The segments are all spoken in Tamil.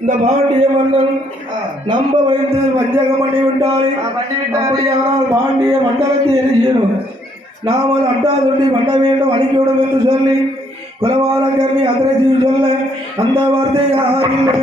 இந்த பாண்டிய மன்னன் நம்ப வைத்து வஞ்சகம் பண்ணி அப்படியானால் பாண்டிய மண்டலத்தை என்ன செய்யணும் நாமல் அட்டாதுண்டி பண்ண வேண்டும் அழிக்கவிடும் என்று சொல்லி குலவார கர்ணி அதிரசி சொல்ல அந்த வார்த்தை அட்டாதுண்டு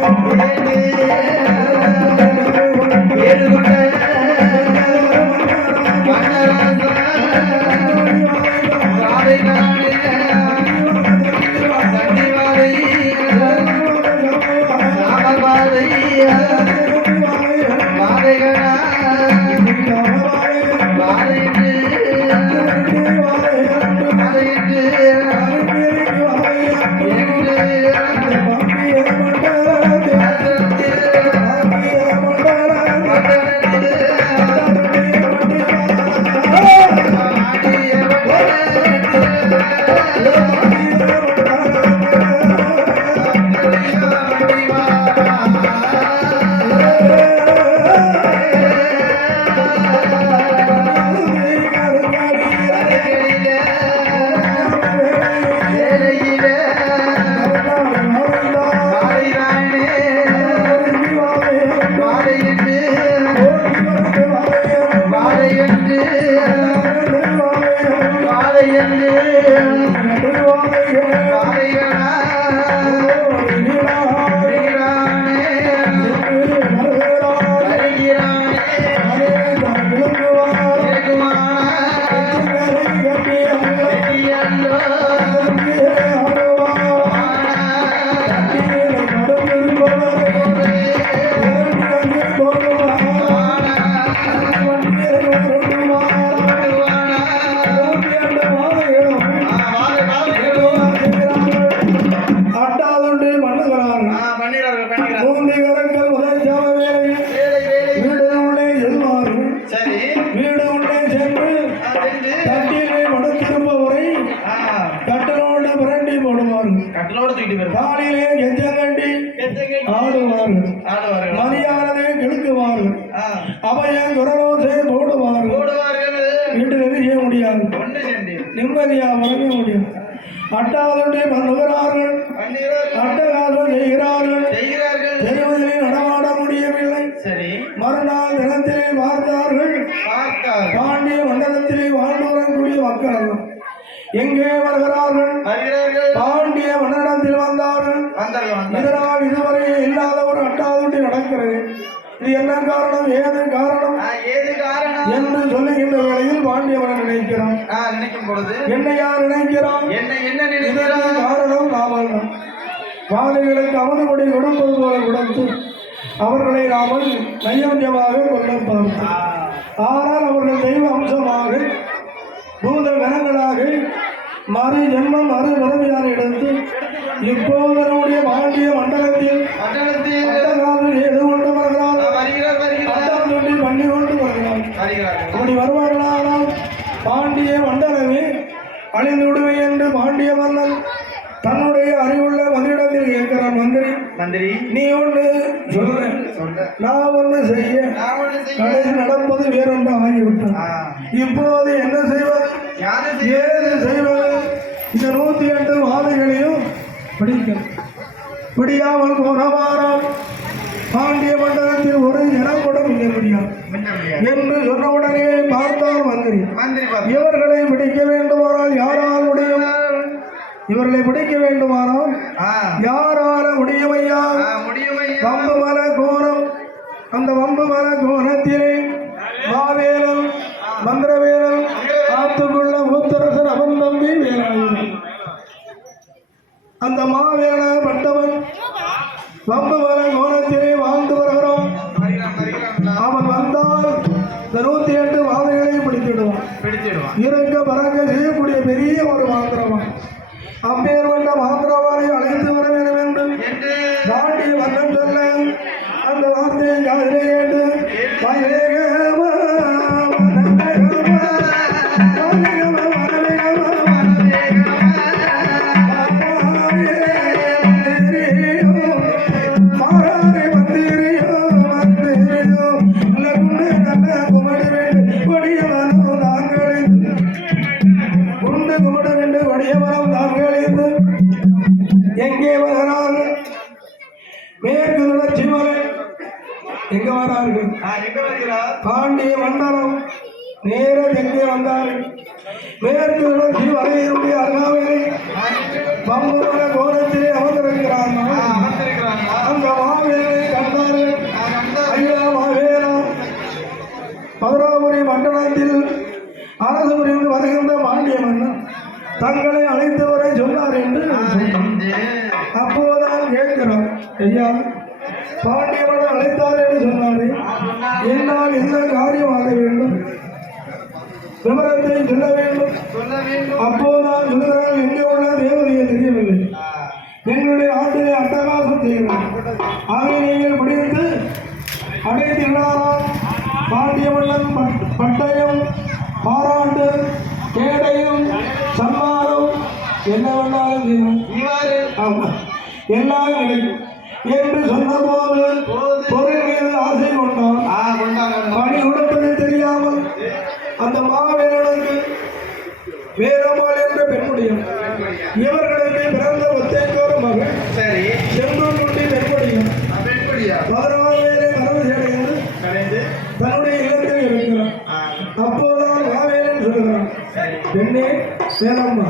அட்டகாசம் செய்கிறார்கள். செய்வதிலே நடமாட முடியவில்லை. சரி. மறுநாள் தினத்திலே பார்த்தார்கள். பார்த்தார் பாண்டிய மண்டலத்திலே வாழ்ந்து வரக்கூடிய மக்கள். எங்கே வருகிறார்கள்? பாண்டிய மண்டலத்தில் வந்தார்கள். இதனால் இதுவரை இல்லாத ஒரு அட்டாதுட்டி நடக்கிறது. இது என்ன காரணம்? ஏது காரணம்? என்று சொல்லுகின்ற வேளையில் பாண்டியவன் நினைக்கிறான் நினைக்கும் பொழுது? என்னை யார் நினைக்கிறான் என்ன என்ன இதற்கு நினைக்கிறார் காரணம் நாமல் தான் பாதைகளுக்கு அமுதுபடி கொடுப்பது போல கொடுத்து அவர்களை நாமல் நையஞ்சமாக கொள்ள பார்த்தோம் ஆனால் அவர்கள் தெய்வ அம்சமாக பூத கணங்களாக மறு ஜென்மம் மறு பிறவியார் எடுத்து இப்போது நம்முடைய பாண்டிய மண்டலத்தில் ஏதோ கொண்டு வருகிறார்? பண்ணி கொண்டு வருகிறார். வருகிறார்கள். அப்படி வருவார்களானால் பாண்டிய மண்டலமே அழிந்து விடுவேன் என்று பாண்டிய மன்னன் தன்னுடைய அறிவுள்ள மந்திரிடத்தில் கேட்கிறான் மந்திரி மந்திரி நீ ஒன்று சொல்ல. நான் ஒண்ணு செய்ய. கடைசி நடப்பது வேறொன்று ஆகிவிட்டது. இப்போது என்ன செய்வது? ஏது செய்வது? இந்த நூத்தி எட்டு மாதங்களையும் பிடிக்கும் பிடியாமல் போனவாரம் பாண்டிய மண்டலத்தில் ஒரு இடம் கூட மிக முடியாது. என்று சொன்னவுடனே பார்த்தார் மந்திரி. இவர்களை பிடிக்க வேண்டுமானால் யாரால் இவர்களை பிடிக்க வேண்டுமானால் ஆ. யாரால முடியும் ஐயா ஆ, முடியும் ஐயா. வம்பு மர கோணம். அந்த வம்பு மர கோணத்திலே மாவேலன் மந்திரவேலன் ஆத்துக்குள்ள முத்தரசன் அவன் தம்பி வேலாயுதன் அந்த மாவேல பட்டவன் வம்பு மர கோணத்திலே வாழ்ந்து வருகிறான். அவன் வந்தால் இந்த நூத்தி எட்டு வாதைகளை பிடித்திடுவான். இருக்க பறக்க செய்யக்கூடிய பெரிய ஒரு மாந்திரவான் அப்பேர் கொண்ட மாந்திரவானை அழைத்து வர வேண்டும். என்று. என்று பாண்டிய மன்னன் சொல்ல அந்த வார்த்தையை காதிலே கேட்டு மேற்கு தொடர்ச்சி மலையினுடைய அருகாமையிலே பம்புவன கோலத்திலே அமர்ந்திருக்கிறார்கள் ஆ, அமர்ந்திருக்கிறார்களா? அந்த மாவேலை கண்டார்கள் ஆ, கண்டார். ஐயா மாவேலா மதுராபுரி மண்டலத்தில் அரசு புரிந்து வருகின்ற பாண்டிய மன்னன் தங்களை அழைத்து வர சொன்னார் என்று ஆ, சொன்னார். இந்த அப்போதான் கேட்கிறோம் ஐயா பாண்டிய மன்னன் அழைத்தார் என்று சொன்னாரே என்னால் என்ன காரியமாக வேண்டும் விவரத்தை சொல்ல வேண்டும் சொல்ல வேண்டும் அப்போதான் சொல்லுகிறார் எங்கே உள்ள தேவதையை தெரியவில்லை ஆ, எங்களுடைய ஆட்டிலே அட்டகாசம் செய்கிறார் அதை நீங்கள் பிடித்து அடைத்திருந்தாராம் பாண்டிய மன்னன் பட்- பட்டயம் பாராட்டு கேடையும் சம்மானம் என்ன வேணாலும் செய்வோம் இவ்வாறு ஆமா எல்லாம் கிடைக்கும் என்று சொன்னபோது பொருள் மீது பணி உடுப்பது தெரியாமல் அந்த மாவேலனுக்கு வேலம்மாள் என்ற பெண்முடியும் இவர்களுக்கு பிறந்த ஒத்தேக்கோர மகன் சரி. செந்தூர்குண்டி பெண்முடியும் பதினாவேலை கனவு அடைந்து தன்னுடைய இல்லத்தில் இருக்கிறான். அப்போதான் மாவேலன் சொல்லுகிறான் சரி. பெண்ணே வேலம்மா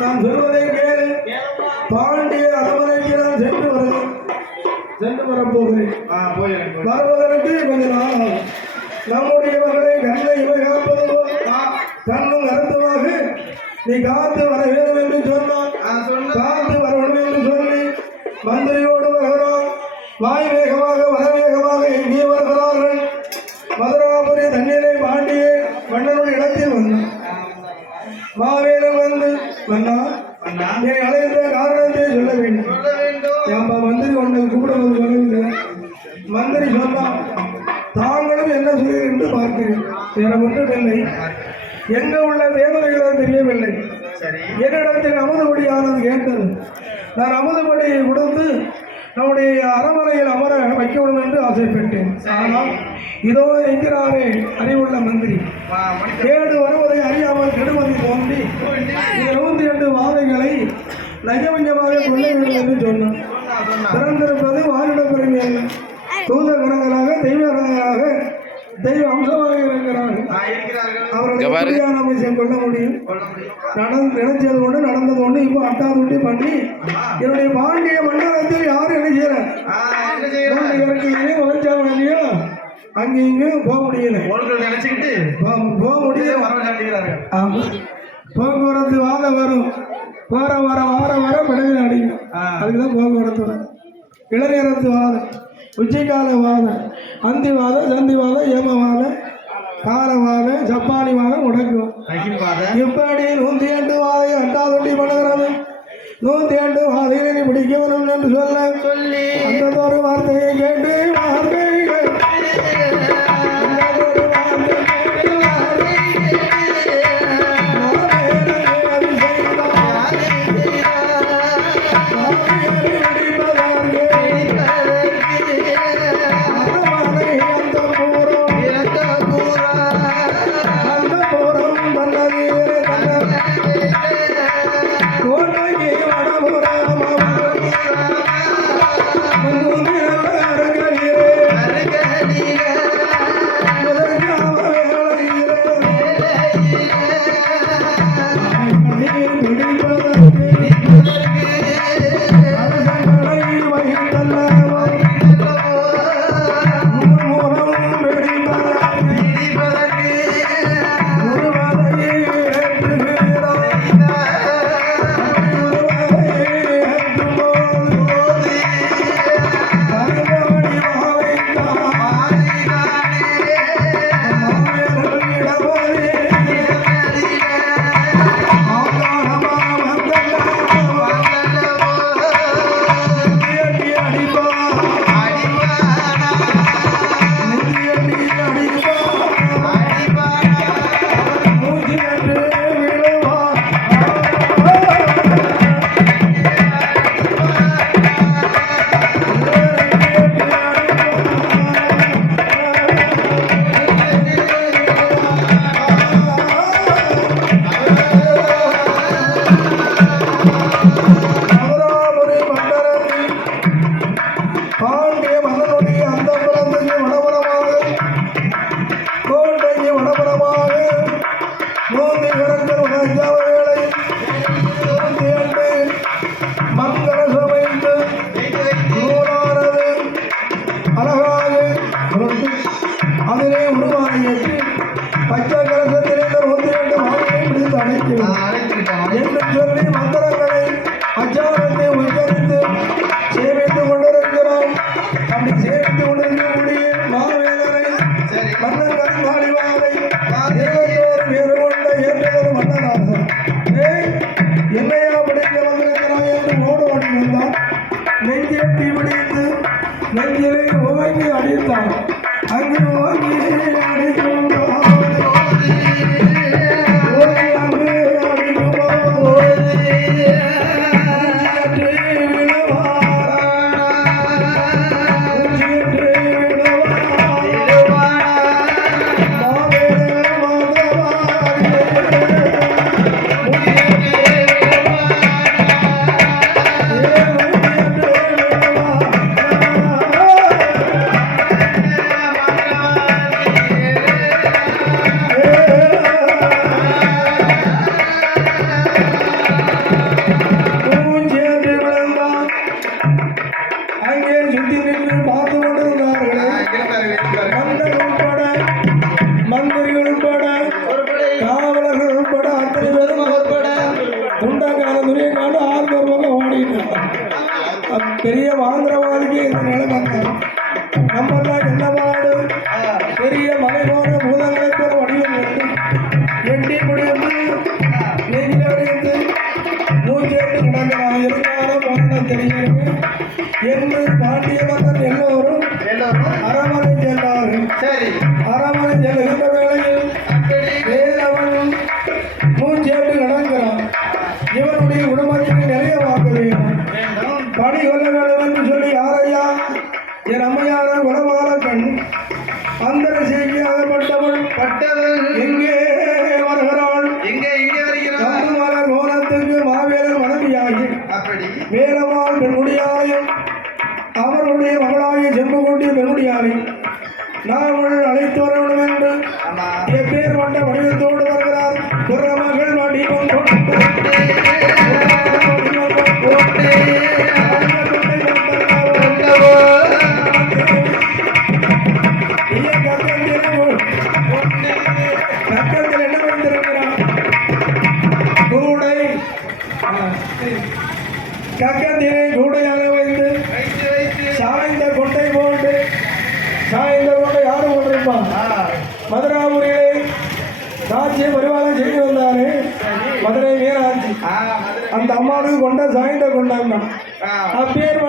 நான் சொல்வதை கேளு. பாண்டிய அரமனைக்கு நான் சென்று வருகிறேன் வரப்போகிறேன். வருவதற்கு கொஞ்ச நாள். ஆகும் நம்முடைய மகளை கண்ணை இவை காப்பது கண்ணும் கருத்துமாக நீ காத்து வர வேண்டும் என்று சொன்னான். காத்து வர வேண்டும் என்று சொல்லி மந்திரியோடு வருகிறான். வாய் வேகமாக வர வேகமாக எங்கே வருகிறார்கள்? மதுராபுரி தண்ணீரை பாண்டிய மன்னனுடைய இடத்தில் வந்தான் மாவேலன் வந்து மன்னா அழைத்த காரணத்தை சொல்ல வேண்டும். ஏன்பா மந்திரி ஒன்று கூப்பிடுவது சொல்லவில்லை. மந்திரி சொன்னான் தாங்களும் என்ன செய்ய என்று பார்க்கிறேன். வேற ஒன்றும் இல்லை எங்க உள்ள தேவதைகளோ தெரியவில்லை. என்னிடத்தில் அமுதுபடியானது கேட்டது. நான் அமுதுபடியை கொடுத்து நம்முடைய அரமனையில் அமர வைக்க வேண்டும் என்று ஆசைப்பட்டேன். ஆனால் இதோ என்கிறாரே அறிவுள்ள மந்திரி. கேடு வருவதை அறியாமல் கெடுமதி தோன்றி இருபத்தி ரெண்டு வாதைகளை நயவஞ்சமாக கொள்ள வேண்டும் என்று சொன்னான். சொன்னா, சொன்னா. பிறந்திருப்பது வானிட பெருமை. அல்ல தூத குணங்களாக தெய்வ குணங்களாக தெய்வ அம்சமாக இருக்கிறார்கள். அவர்களை அமைச்சர் கொள்ள முடியும் கொள்ள முடியும். நடந்து நினைச்சது ஒன்று நடந்தது ஒன்று இப்போ அட்டாதுட்டி பண்ணி என்னுடைய பாண்டிய மண்டலத்தில் யாரும் என்ன உழைச்சாங்க இல்லையோ? அங்கேயும் இங்கேயும் போக முடியல. நினைச்சுக்கிட்டு போக முடியல. போக்குவரத்து வாதம் வரும். போற வர வார வர பிடகு அடிக்கும் ஆ. அதுக்குதான் போக்குவரத்து வரும் இளநேரத்து வாதம் உச்சிக்கால வாதம் அந்தி வாதம் சந்தி வாதம் ஏமவாதம் காலவாதம் ஜப்பானி வாதம் அகிம்பாத இப்படி நூத்தி எட்டு வாதை அட்டாதொட்டி பண்ணுகிறது? நூத்தி எட்டு நீ பிடிக்க வேண்டும் என்று சொல்ல. சொல்லி. அந்த ஒரு வார்த்தையை கேட்டு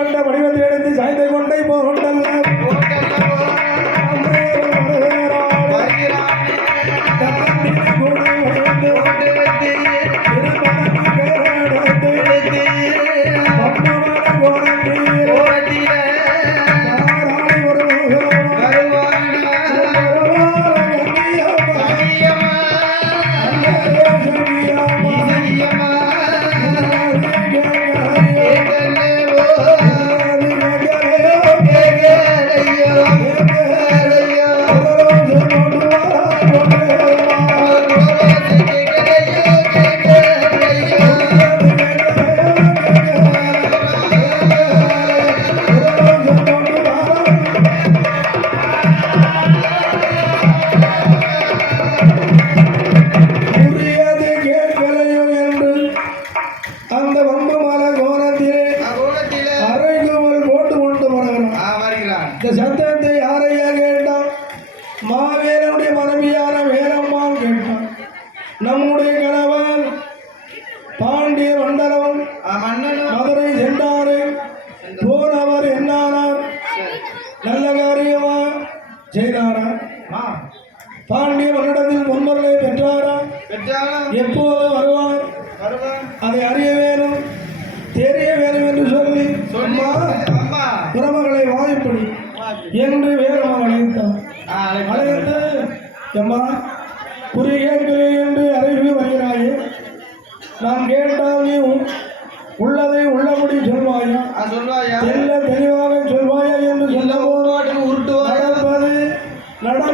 அப்பேர் வடிவத்தை எடுத்து சாய்ந்த கொண்டை போகொண்டல்ல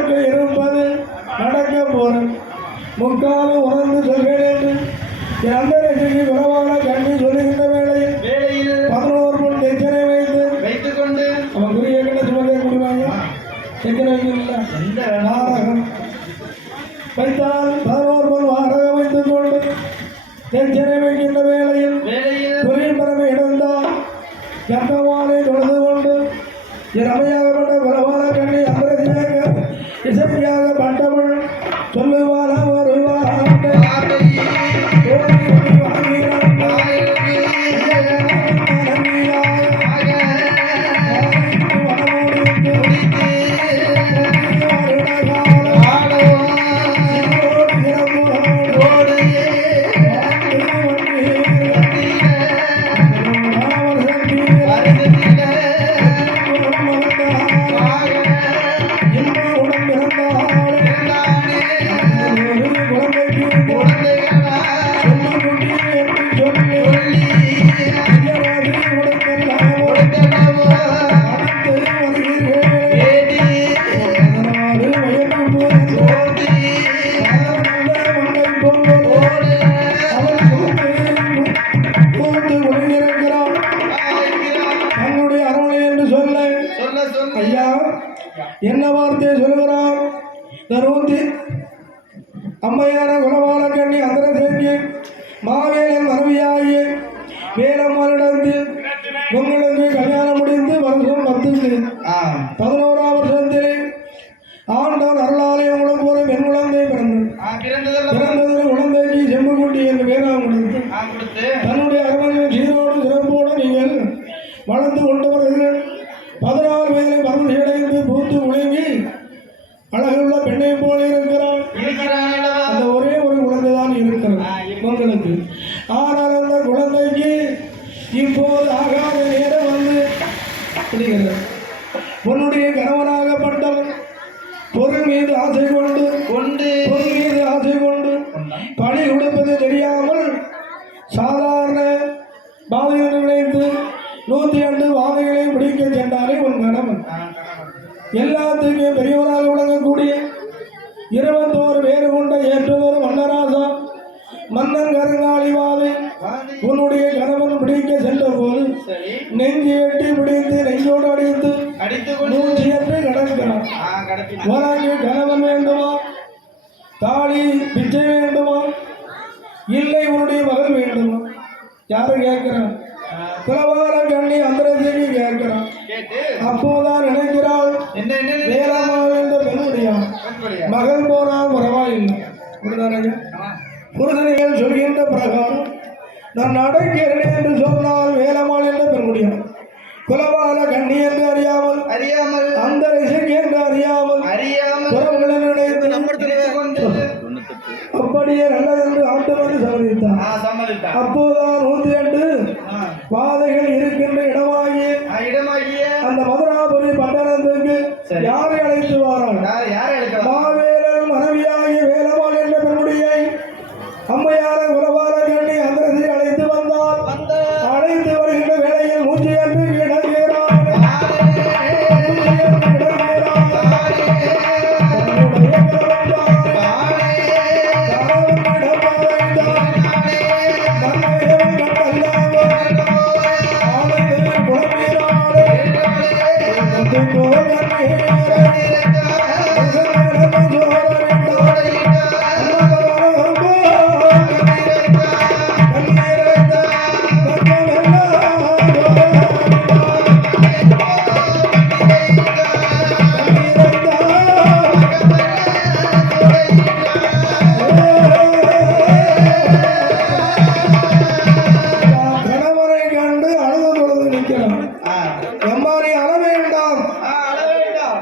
நடக்க இருப்பது நடக்க போறது முக்காலும் உணர்ந்து சொல்கிறேன் என் அந்தரசிக்கு விரவான கண்ணி சொல்லுகின்ற வேளையில் வேளையில் பதினோரு முன் தெச்சனை வைத்து வைத்துக் கொண்டு அவன் குறுகிய கண்ண சுமந்தே கொடுவாங்க தெச்சனை வைக்கல நாரகம் வைத்தால் பதினோரு முன் வாரகம் வைத்துக் கொண்டு தெச்சனை வைக்கின்ற வேளையில் வேளையில் துரியின் இழந்தால் கர்த்தவானை தொழுது கொண்டு என் பிறந்ததெல்லாம் நெஞ்சு எட்டி பிடித்து நெஞ்சோடு அடித்து மூச்சு என்று கடத்தி உனக்கு கணவன் வேண்டுமா? தாலி பிச்சை வேண்டுமா? இல்லை உன்னுடைய மகள் வேண்டுமா? யாரு கேட்கிறான் குலவார கண்ணி அந்தரசேகி கேட்கிறான் அப்போதான் நினைக்கிறாள்? வேளாமல் என்ற பெண்ணுடையா? மகள் போனால் அப்படிதானே ஆமா. புருஷனிகள் சொல்கின்ற பிரகாரம் நான் நடக்கிறேன் என்று சொன்னால் வேலம்மாள் என்ற பெண்ணுடையா குலவார கண்ணி என்று அறியாமல் அறியாமல் அந்த என்று அறியாமல் அறியாமல் புறங்களை நினைத்து அப்படியே நல்லதென்று ஆண்டு வந்து சமதித்தார் ஆ சம்மதித்தான் அப்போதான் நூற்றி ரெண்டு. பாதைகள் இருக்கின்ற இடமாகி இடமாகிய அந்த மதுராபுரி பட்டணத்துக்கு. யாரை அழைத்து மாவேலன் மனைவியாகி வேலவாள்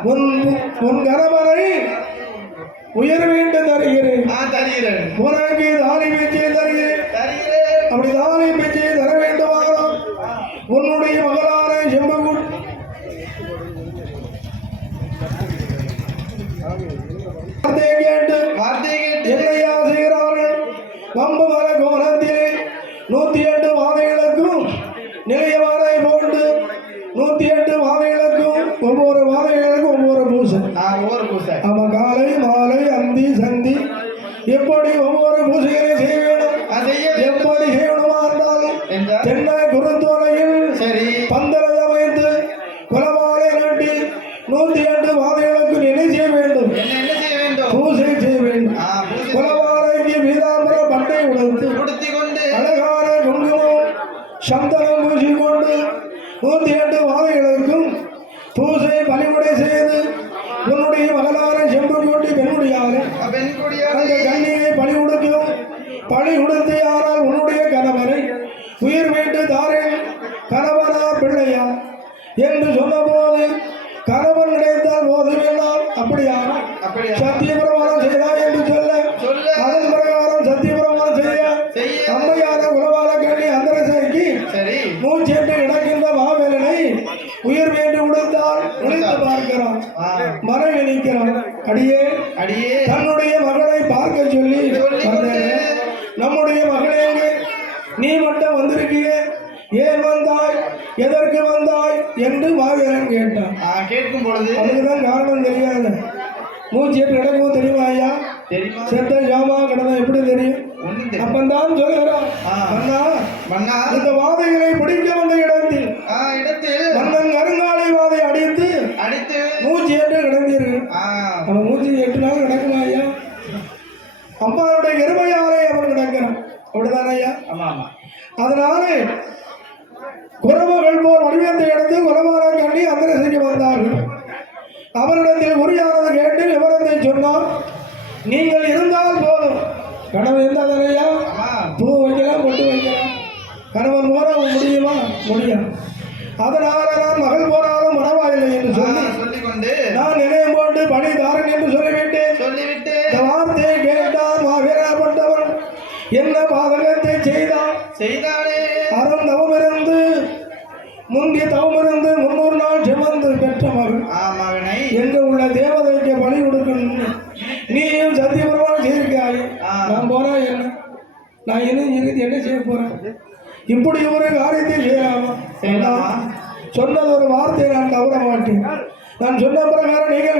உன் உன் கணவரை உயர் வீண்டு தருகிறேன். தருகிறேன். உனக்கு தாலி பிச்சை சந்தனம் பூசிக்கொண்டு நூத்தி எட்டு வாதைகளுக்கும் பூஜை பணிமுறை செய்து உன்னுடைய மகளான செம்பு கூட்டி பெண்ணுடையாரு பெண் குடியாக அந்த கண்ணியை பணி கொடுக்கும் பணி கொடுத்து ஆனால் உன்னுடைய கணவனை உயிர் மீட்டு தாரேன். கணவனா பிள்ளையா என்று சொன்னபோது கணவன் கிடைத்தால் போதுமெல்லாம் அப்படியான அப்படியா? சத்தியபிரமாணம் செய்தாய் என்று அடியே அடியே. தன்னுடைய மகளை பார்க்க சொல்லி. நம்முடைய மகளே? நீ மட்டும் வந்திருக்கியே. ஏன் வந்தாய்? எதற்கு வந்தாய்? என்று மாவீரன் கேட்டான். கேட்கும் பொழுது அதுக்குதான் காரணம் தெரியாது. மூச்சு எட்டு கிடக்கும் தெரியுமா ஐயா? தெரியுமா? செத்த ஜாமா கிடந்தா எப்படி தெரியும்? அப்பந்தான் சொல்லுகிறான் முந்தி தவமிருந்து முன்னூறு நாள் சுமந்து பெற்ற ஆமாவினை எங்க உள்ள தேவதைக்கு பலி கொடுக்கணும் நீயும் சத்தியபுரமாக செய்திருக்காய். ஆ. நான் போனா என்ன? நான் என்ன இருந்து என்ன செய்ய போறேன்? இப்படி ஒரு காரியத்தை செய்யலாமா? சொன்னது ஒரு வார்த்தையை நான் தவற மாட்டேன். நான் சொன்ன பிரகாரம் நீங்கள்